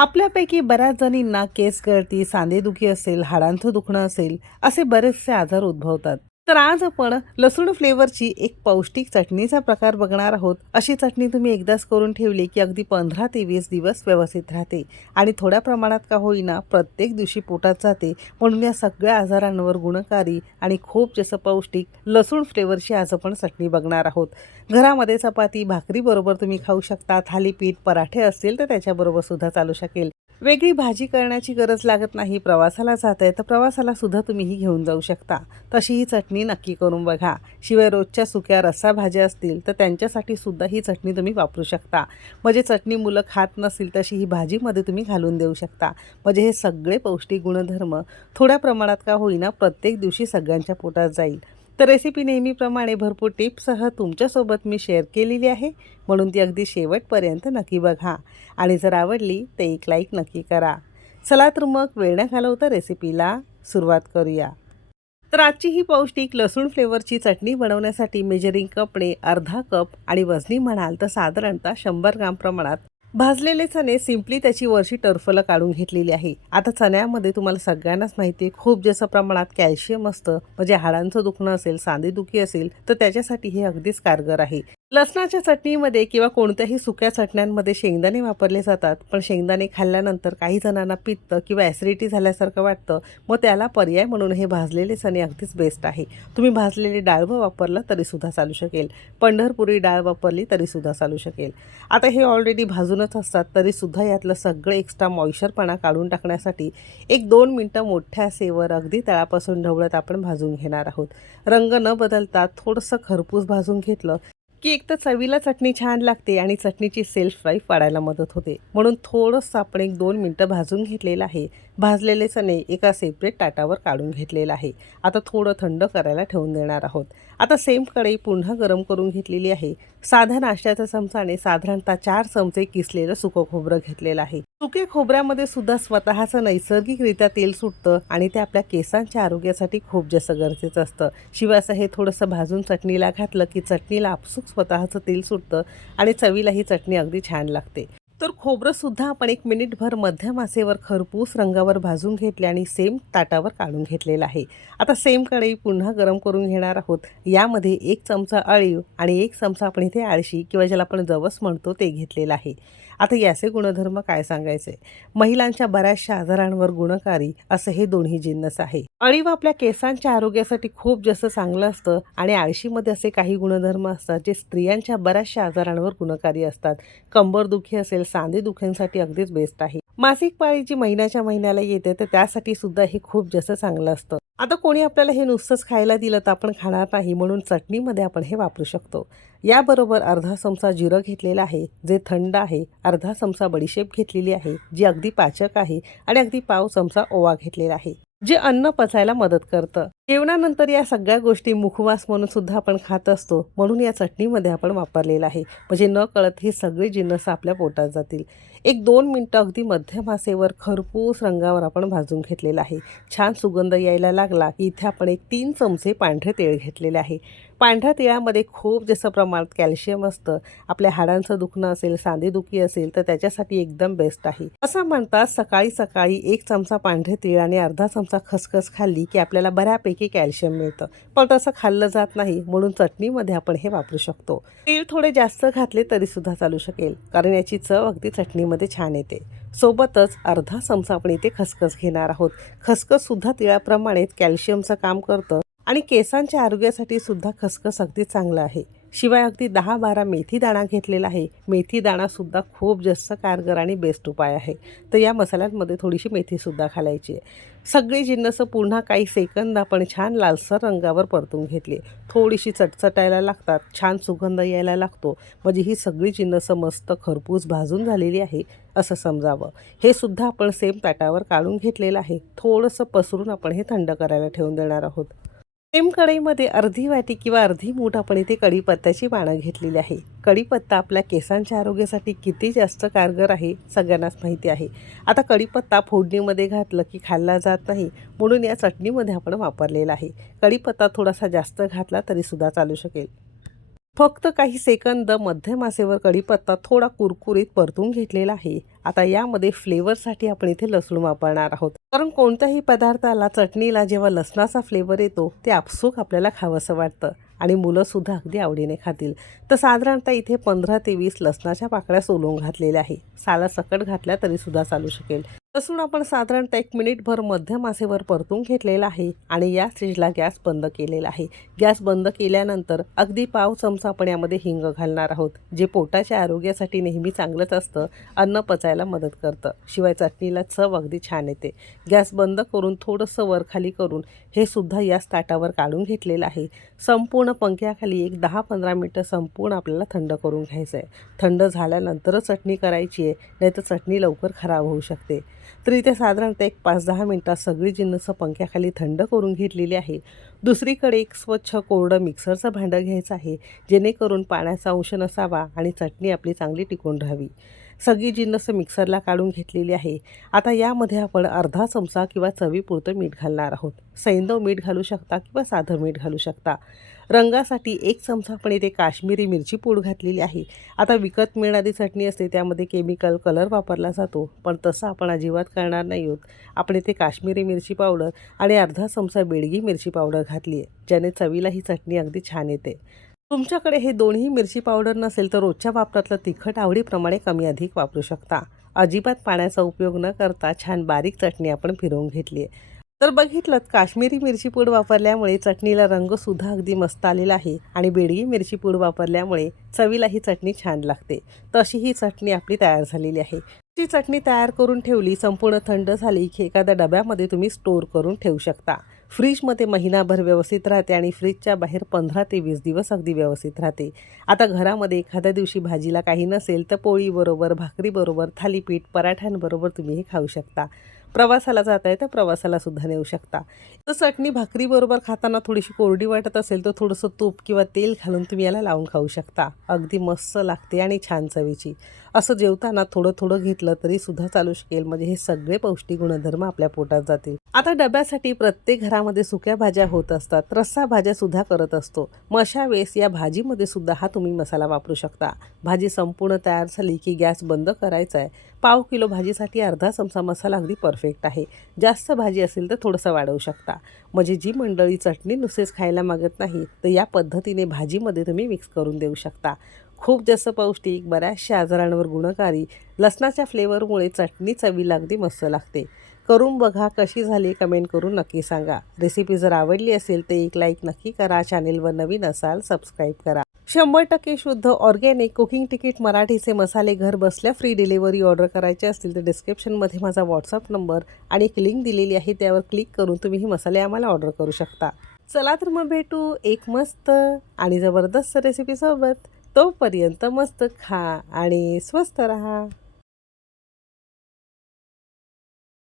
आपल्यापैकी बऱ्याच जणींना केस गळती सांधेदुखी असेल हाडांचं दुखणं असेल असे बरेचसे आजार उद्भवतात. तर आज आपण लसूण फ्लेवरची एक पौष्टिक चटणीचा प्रकार बघणार आहोत. अशी चटणी तुम्ही एकदाच करून ठेवली की अगदी पंधरा ते वीस दिवस व्यवस्थित राहते. आणि थोड्या प्रमाणात का होईना प्रत्येक दिवशी पोटात जाते. म्हणून या सगळ्या आजारांवर गुणकारी आणि खूप जसं पौष्टिक लसूण फ्लेवरची आज आपण चटणी बघणार आहोत. घरामध्ये चपाती भाकरीबरोबर तुम्ही खाऊ शकता. थालीपीठ पराठे असतील तर त्याच्याबरोबर सुद्धा चालू शकेल. वेगळी भाजी करण्याची गरज लागत नाही प्रवासाला जात आहे तर प्रवासालासुद्धा तुम्हीही तुम्ही ही घेऊन जाऊ शकता. तशी ही चटणी नक्की करून बघा. शिवाय रोजच्या सुक्या रस्सा भाज्या असतील तर त्यांच्यासाठी सुद्धा ही चटणी तुम्ही वापरू शकता. म्हणजे चटणी मुलं खात नसतील तशी ही भाजीमध्ये तुम्ही घालून देऊ शकता. म्हणजे हे सगळे पौष्टिक गुणधर्म थोड्या प्रमाणात का होईना प्रत्येक दिवशी सगळ्यांच्या पोटात जाईल. तर रेसिपी नेहमीप्रमाणे भरपूर टिप्ससह तुमच्यासोबत मी शेअर केलेली आहे. म्हणून ती अगदी शेवटपर्यंत नक्की बघा. आणि जर आवडली तर एक लाईक नक्की करा. चला तर मग वेळ न घालवता रेसिपीला सुरुवात करूया. तर आजची ही पौष्टिक लसूण फ्लेवरची चटणी बनवण्यासाठी मेजरिंग कपने अर्धा कप आणि वजनी म्हणाल तर साधारणतः शंभर ग्राम प्रमाणात भाजलेले चणे सिम्पली त्याची वरची टर्फलं काढून घेतलेली आहे. आता चण्यामध्ये तुम्हाला सगळ्यांनाच माहिती आहे खूप जास्त प्रमाणात कॅल्शियम असतं. म्हणजे हाडांचं दुखणं असेल सांधेदुखी असेल तर त्याच्यासाठी हे अगदीच कारगर आहे. लसणाच्या चटणीमध्ये किंवा कोणत्याही सुक्या चटण्यांमध्ये शेंगदाणे वापरले जातात पण शेंगदाणे खाल्ल्यानंतर काही जणांना पित्त किंवा ॲसिडिटी झाल्यासारखं वाटतं. मग त्याला पर्याय म्हणून हे भाजलेले चणे अगदीच बेस्ट आहे. तुम्ही भाजलेले डाळवं वापरलं तरीसुद्धा चालू शकेल. पंढरपुरी डाळ वापरली तरीसुद्धा चालू शकेल. आता हे ऑलरेडी भाजूनच असतात तरीसुद्धा यातलं सगळं एक्स्ट्रा मॉइश्चरपणा काढून टाकण्यासाठी एक दोन मिनटं मोठ्या सेवर अगदी तळापासून ढवळत आपण भाजून घेणार आहोत. रंग न बदलता थोडंसं खरपूस भाजून घेतलं की एक तर चवीला चटणी छान लागते आणि चटणीची सेल्फ लाईफ वाढायला मदत होते. म्हणून थोडंसं आपण एक दोन मिनटं भाजून घेतलेलं आहे. भाजलेले चणे एका सेपरेट ताटावर काढून घेतलेलं आहे. आता थोडं थंड करायला ठेवून देणार आहोत. आता सेम कढई पुन्हा गरम करून घेतलेली आहे. साध्या नाश्त्याच्या चमचाने साधारणतः चार चमचे किसलेलं सुकं खोबरं घेतलेलं आहे. सुक्या खोबऱ्यामध्ये सुद्धा स्वतःचं नैसर्गिकरित्या तेल सुटतं आणि ते आपल्या केसांच्या आरोग्यासाठी खूप जास्त गरजेचं असतं. शिवाय असं हे थोडंसं भाजून चटणीला घातलं की चटणीला आपसूक स्वतःचं तेल सुटतं आणि चवीला ही चटणी अगदी छान लागते. तर खोबरंसुद्धा आपण एक मिनिटभर मध्यम आसेवर खरपूस रंगावर भाजून घेतले आणि सेम ताटावर काढून घेतलेलं आहे. आता सेम कढई पुन्हा गरम करून घेणार आहोत. यामध्ये एक चमचा अळीव आणि एक चमचा आपण इथे आळशी किंवा ज्याला आपण जवस म्हणतो ते घेतलेलं आहे. आता याचे गुणधर्म काय सांगायचे? महिलांच्या बऱ्याचशा आजारांवर गुणकारी असं हे दोन्ही जिन्नस आहे. अळीव आपल्या केसांच्या आरोग्यासाठी खूप जास्त चांगलं असतं आणि आळशीमध्ये असे काही गुणधर्म असतात जे स्त्रियांच्या बऱ्याचशा आजारांवर गुणकारी असतात. कंबरदुखी असेल सांधेदुखींसाठी अगदीच बेस्ट आहे. मासिक पाळी जी महिन्याच्या महिन्याला येते तर त्यासाठी सुद्धा हे खूप जास्त चांगलं असतं. आता कोणी आपल्याला हे नुसतंच खायला दिलं तर आपण खाणार नाही म्हणून चटणीमध्ये आपण हे वापरू शकतो. याबरोबर अर्धा चमचा जिरं घेतलेला आहे जे थंड आहे अर्धा चमचा बडीशेप घेतलेली आहे जी अगदी पाचक आहे आणि अगदी पाव चमचा ओवा घेतलेला आहे जे अन्न पचायला मदत करतं. जेवणानंतर या सगळ्या गोष्टी मुखवास म्हणून सुद्धा आपण खात असतो. म्हणून या चटणीमध्ये आपण वापरलेलं आहे. म्हणजे न कळत हे सगळे जिन्नस आपल्या पोटात जातील. एक दोन मिनटं अगदी मध्यम आसेवर खरपूस रंगावर आपण भाजून घेतलेला आहे. छान सुगंध यायला लागला की इथे आपण एक तीन चमचे पांढरे तेळ घेतलेले आहे. पांढऱ्या तिळामध्ये खूप जसं प्रमाणात कॅल्शियम असतं आपल्या हाडांचं दुखणं असेल सांधेदुखी असेल तर त्याच्यासाठी एकदम बेस्ट आहे. असं म्हणतात सकाळी सकाळी एक चमचा पांढरे तिळ आणि अर्धा चमचा खसखस खाल्ली की आपल्याला बऱ्यापैकी कॅल्शियम मिळतं. पण तसं खाल्लं जात नाही म्हणून चटणीमध्ये आपण हे वापरू शकतो. तीळ थोडे जास्त घातले तरी सुद्धा चालू शकेल कारण याची चव अगदी चटणीमध्ये छान येते. सोबतच अर्धा चमचा आपण इथे खसखस घेणार आहोत. खसखस सुद्धा तिळाप्रमाणे कॅल्शियमचं काम करतं आणि केसांच्या आरोग्यासाठी सुद्धा खसखस अगदी चांगलं आहे. शिवाय अगदी दहा बारा मेथी दाणा घेतलेला आहे. मेथी दाणासुद्धा खूप जास्त कारगर आणि बेस्ट उपाय आहे. तर या मसाल्यांमध्ये थोडीशी मेथीसुद्धा घालायची आहे. सगळी जिन्नसं पुन्हा काही सेकंद आपण छान लालसर रंगावर परतून घेतली. थोडीशी चटचटायला लागतात छान सुगंध यायला लागतो. म्हणजे ही सगळी जिन्नसं मस्त खरपूस भाजून झालेली आहे असं समजावं. हे सुद्धा आपण सेम ताटावर काढून घेतलेलं आहे. थोडंसं पसरून आपण हे थंड करायला ठेवून देणार आहोत. सेम कढईमध्ये अर्धी वाटी किंवा अर्धी मूठ आपण इथे कढीपत्त्याची पानं घेतलेली आहे. कढीपत्ता आपल्या केसांच्या आरोग्यासाठी किती जास्त कारगर आहे सगळ्यांनाच माहिती आहे. आता कढीपत्ता फोडणीमध्ये घातलं की खाल्ला जात नाही म्हणून या चटणीमध्ये आपण वापरलेला आहे. कढीपत्ता थोडासा जास्त घातला तरीसुद्धा चालू शकेल. फक्त काही सेकंद मध्यम आसेवर कढीपत्ता थोडा कुरकुरीत परतून घेतलेला आहे. आता यामध्ये फ्लेवरसाठी आपण इथे लसूण वापरणार आहोत. कारण कोणत्याही पदार्थाला चटणीला जेव्हा लसणाचा फ्लेवर येतो ते आपसूक आपल्याला खावंसं वाटतं. आणि मुलंसुद्धा अगदी आवडीने खातील. तर साधारणतः इथे पंधरा ते वीस लसणाच्या पाकळ्या सोलून घातलेल्या आहे साला सकट घातल्या तरीसुद्धा चालू शकेल. लसूण आपण साधारणतः एक मिनिटभर मध्यम आसेवर परतून घेतलेला आहे आणि या स्टेजला गॅस बंद केलेला आहे. गॅस बंद केल्यानंतर अगदी पाव चमचा आपण यामध्ये हिंग घालणार आहोत जे पोटाच्या आरोग्यासाठी नेहमी चांगलंच असतं अन्न पचायला मदत करतं. शिवाय चटणीला चव अगदी छान येते. गॅस बंद करून थोडंसं वरखाली करून हे सुद्धा याच ताटावर काढून घेतलेलं आहे. संपूर्ण पंख्याखाली एक दहा पंधरा मिनटं संपूर्ण आपल्याला थंड करून घ्यायचं आहे थंड झाल्यानंतरच चटणी करायची आहे नाहीतर चटणी लवकर खराब होऊ शकते. तर इथे साधारणतः एक पाच दहा मिनटात सगळी जिन्नसं पंख्याखाली थंड करून घेतलेली आहे. दुसरीकडे एक स्वच्छ कोरडं मिक्सरचं भांडं घ्यायचं आहे जेणेकरून पाण्याचा अंश नसावा आणि चटणी आपली चांगली टिकून राहावी. सगळी जिन्नस मिक्सरला काढून घेतलेली आहे. आता यामध्ये आपण अर्धा चमचा किंवा चवीपुरतं मीठ घालणार आहोत. सैंदव मीठ घालू शकता किंवा साधं मीठ घालू शकता. रंगासाठी एक चमचा आपण इथे काश्मीरी मिरची पूड घातलेली आहे. आता विकत मिळणारी चटणी असते त्यामध्ये केमिकल कलर वापरला जातो. पण तसं आपण अजिबात करणार नाही आहोत. आपण इथे काश्मीरी मिरची पावडर आणि अर्धा चमचा बेडगी मिरची पावडर घातली आहे ज्याने चवीला ही चटणी अगदी छान येते. तुमच्याकडे हे दोन्ही मिरची पावडर नसेल तर रोजच्या वापरातलं तिखट आवडीप्रमाणे कमी अधिक वापरू शकता. अजिबात पाण्याचा उपयोग न करता छान बारीक चटणी आपण फिरवून घेतली आहे. तर बघितलं काश्मीरी मिरची पूड वापरल्यामुळे चटणीला रंगसुद्धा अगदी मस्त आलेला आहे आणि बेडगी मिरची पूड वापरल्यामुळे चवीला ही चटणी छान लागते. तशी ही चटणी आपली तयार झालेली आहे. ती चटणी तयार करून ठेवली संपूर्ण थंड झाली की एखाद्या डब्यामध्ये तुम्ही स्टोअर करून ठेवू शकता. फ्रीजमध्ये महिनाभर व्यवस्थित राहते आणि फ्रीजच्या बाहेर पंधरा ते वीस दिवस अगदी व्यवस्थित राहते. आता घरामध्ये एखाद्या दिवशी भाजीला काही नसेल तर पोळीबरोबर भाकरीबरोबर थालीपीठ पराठ्यांबरोबर तुम्ही हे खाऊ शकता. प्रवासाला जात आहे तर प्रवासाला सुद्धा नेऊ शकता. तर चटणी भाकरीबरोबर खाताना थोडीशी कोरडी वाटत असेल तर थोडंसं तूप किंवा तेल घालून तुम्ही याला लावून खाऊ शकता. अगदी मस्त लागते आणि छान चवीची. असं जेवताना थोडं थोडं घेतलं तरी सुद्धा चालू शकेल. म्हणजे हे सगळे पौष्टिक गुणधर्म आपल्या पोटात जातील. आता डब्यासाठी प्रत्येक घरामध्ये सुक्या भाज्या होत असतात. रस्सा भाज्या सुद्धा करत असतो. मग अशा वेळेस या भाजीमध्ये सुद्धा हा तुम्ही मसाला वापरू शकता. भाजी संपूर्ण तयार झाली की गॅस बंद करायचा आहे. पाव किलो भाजीसाठी अर्धा चमचा मसाला अगदी परफेक्ट आहे. जास्त भाजी असेल तर थोडंसं वाढवू शकता. म्हणजे जी मंडळी चटणी नुसतेच खायला मागत नाही तर या पद्धतीने भाजीमध्ये तुम्ही मिक्स करून देऊ शकता. खूप जास्त पौष्टिक बऱ्याचशा आजारांवर गुणकारी लसणाच्या फ्लेवरमुळे चटणी चवीला अगदी मस्त लागते. करून बघा कशी झाली कमेंट करून नक्की सांगा. रेसिपी जर आवडली असेल तर एक लाईक नक्की करा. चॅनेलवर नवीन असाल सबस्क्राईब करा. शंभर टक्के शुद्ध ऑर्गॅनिक कुकिंग तिकीट मराठीचे मसाले घर बसल्या फ्री डिलिव्हरी ऑर्डर करायचे असतील तर डिस्क्रिप्शनमध्ये माझा व्हॉट्सअप नंबर आणि एक लिंक दिलेली आहे त्यावर क्लिक करून तुम्ही ही मसाले आम्हाला ऑर्डर करू शकता. चला तर मग भेटू एक मस्त आणि जबरदस्त रेसिपीसोबत तोपर्यंत मस्त खा आणि स्वस्त रहा.